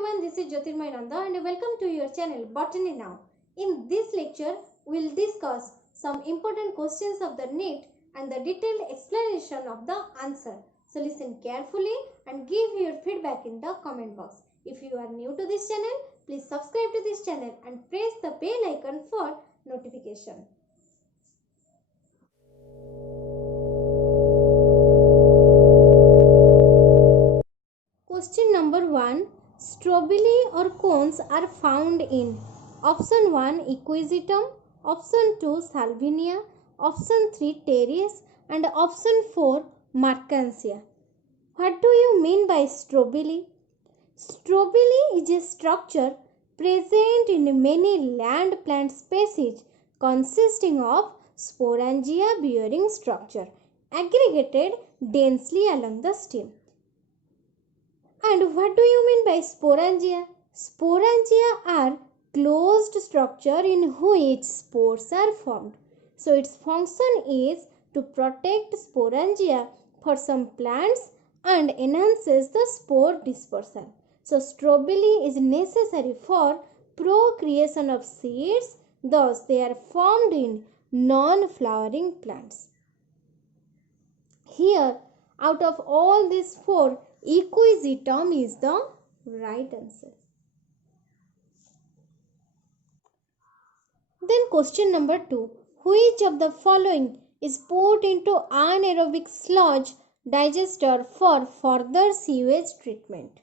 everyone, this is Jyotirmay Nanda and welcome to your channel Botany Now. In this lecture, we will discuss some important questions of the NEET and the detailed explanation of the answer. So listen carefully and give your feedback in the comment box. If you are new to this channel, please subscribe to this channel and press the bell icon for notification. Question number 1. Strobili or cones are found in option 1 Equisetum, option 2 Salvinia, option 3 Teres and option 4 Marchantia. What do you mean by strobili? Strobili is a structure present in many land plant species consisting of sporangia bearing structure aggregated densely along the stem. And what do you mean by sporangia? Sporangia are closed structure in which spores are formed. So its function is to protect sporangia for some plants and enhances the spore dispersal. So strobili is necessary for procreation of seeds, thus they are formed in non-flowering plants. Here, out of all these four, Equisetum is the right answer. Then question number 2. Which of the following is put into anaerobic sludge digester for further sewage treatment?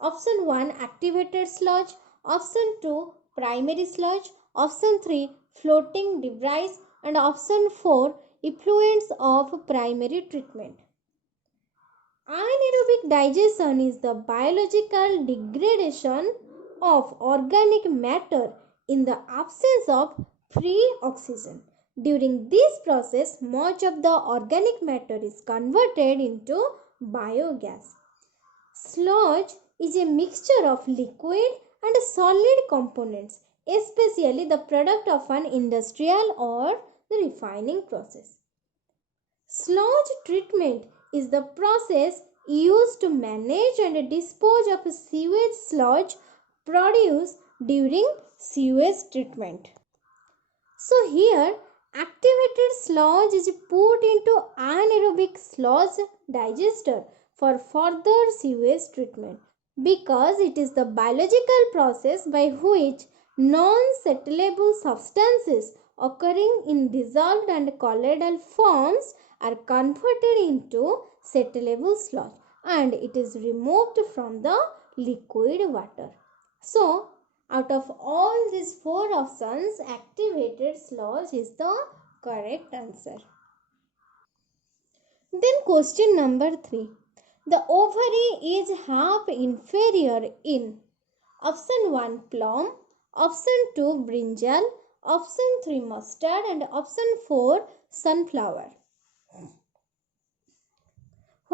Option 1 activated sludge, option 2 primary sludge, option 3 floating debris and option 4 effluents of primary treatment. Anaerobic digestion is the biological degradation of organic matter in the absence of free oxygen. During this process, much of the organic matter is converted into biogas. Sludge is a mixture of liquid and solid components, especially the product of an industrial or the refining process. Sludge treatment is the process used to manage and dispose of sewage sludge produced during sewage treatment. So here activated sludge is put into anaerobic sludge digester for further sewage treatment because it is the biological process by which non-settleable substances occurring in dissolved and colloidal forms are converted into settleable sludge and it is removed from the liquid water. So, out of all these four options, activated sludge is the correct answer. Then question number 3. The ovary is half inferior in option 1 plum, option 2 brinjal, option 3 mustard and option 4 sunflower.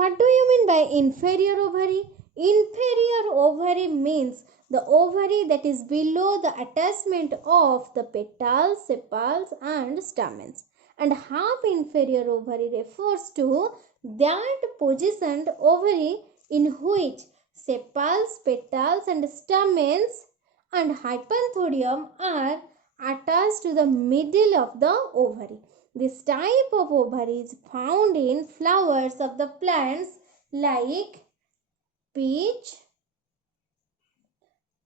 What do you mean by inferior ovary? Inferior ovary means the ovary that is below the attachment of the petals, sepals and stamens. And half inferior ovary refers to that positioned ovary in which sepals, petals and stamens and hypanthodium are attached to the middle of the ovary. This type of ovary is found in flowers of the plants like peach,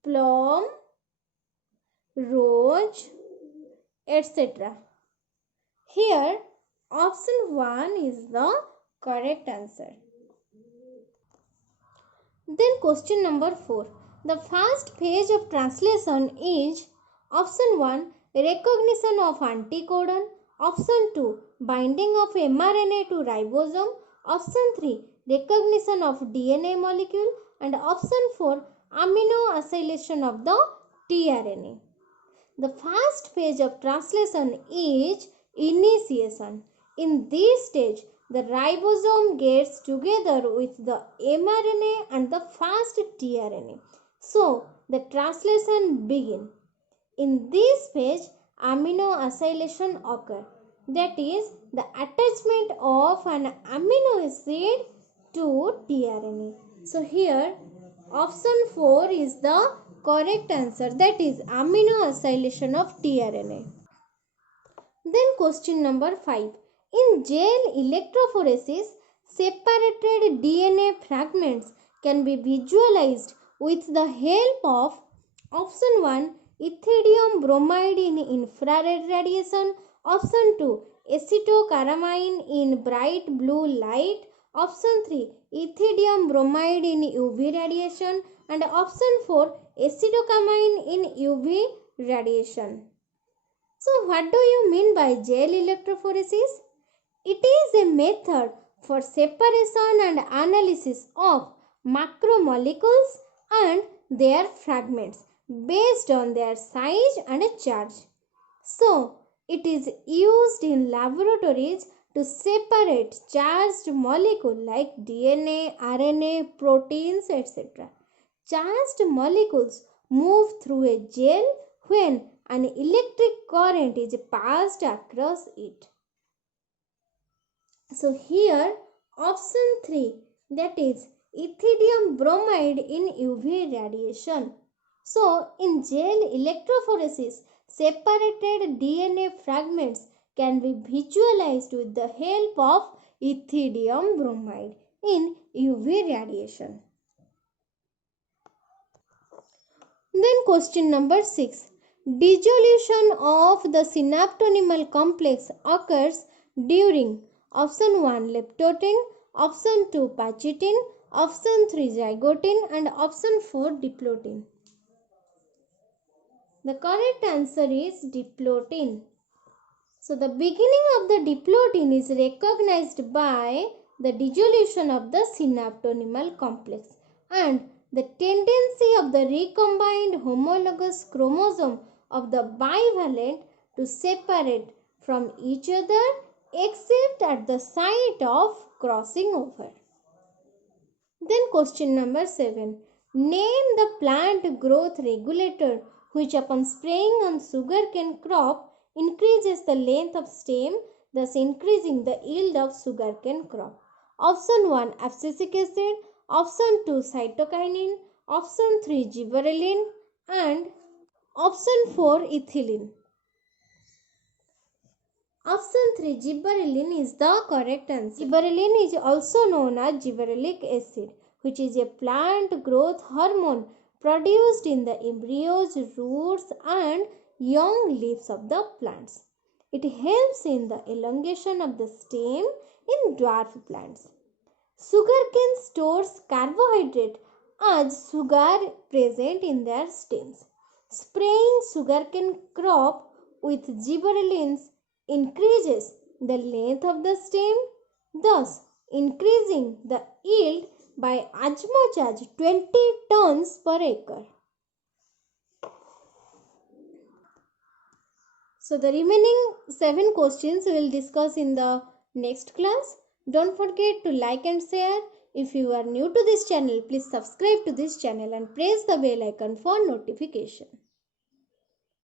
plum, rose, etc. Here, option 1 is the correct answer. Then question number 4. The first phase of translation is option 1 recognition of anticodon, option 2 binding of mRNA to ribosome, option 3 recognition of DNA molecule and option 4 amino acylation of the tRNA. The first phase of translation is initiation. In this stage, the ribosome gets together with the mRNA and the first tRNA. So, the translation begins. In this phase, amino acylation occurs. That is, the attachment of an amino acid to tRNA. So, here Option 4 is the correct answer, that is amino acylation of tRNA. Then question number 5. In gel electrophoresis, separated DNA fragments can be visualized with the help of option 1 ethidium bromide in infrared radiation, option 2 acetocaramine in bright blue light, option 3 ethidium bromide in UV radiation, and option 4 acetocaramine in UV radiation. So, what do you mean by gel electrophoresis? It is a method for separation and analysis of macromolecules and their fragments based on their size and charge. So, it is used in laboratories to separate charged molecules like DNA, RNA, proteins, etc. Charged molecules move through a gel when an electric current is passed across it. So here option 3, that is ethidium bromide in UV radiation. So in gel electrophoresis, separated DNA fragments can be visualized with the help of ethidium bromide in UV radiation. Then question number 6. Dissolution of the synaptonymal complex occurs during option 1 leptotin, option 2 pachitin, option 3 zygotin, and option 4 diplotin. The correct answer is diplotin. So the beginning of the diplotin is recognized by the dissolution of the synaptonymal complex, and the tendency of the recombined homologous chromosome of the bivalent to separate from each other except at the site of crossing over. Then question number 7. Name the plant growth regulator which upon spraying on sugarcane crop increases the length of stem, thus increasing the yield of sugarcane crop. Option 1 abscisic acid, option 2 cytokinin, option 3 gibberellin, and option 4 ethylene. Option 3 gibberellin is the correct answer. Gibberellin is also known as gibberellic acid, which is a plant growth hormone produced in the embryos, roots, and young leaves of the plants. It helps in the elongation of the stem in dwarf plants. Sugarcane stores carbohydrate as sugar present in their stems. Spraying sugarcane crop with gibberellins increases the length of the stem, thus increasing the yield by as much as 20 tons per acre. So the remaining 7 questions we will discuss in the next class. Don't forget to like and share. If you are new to this channel, please subscribe to this channel and press the bell icon for notification.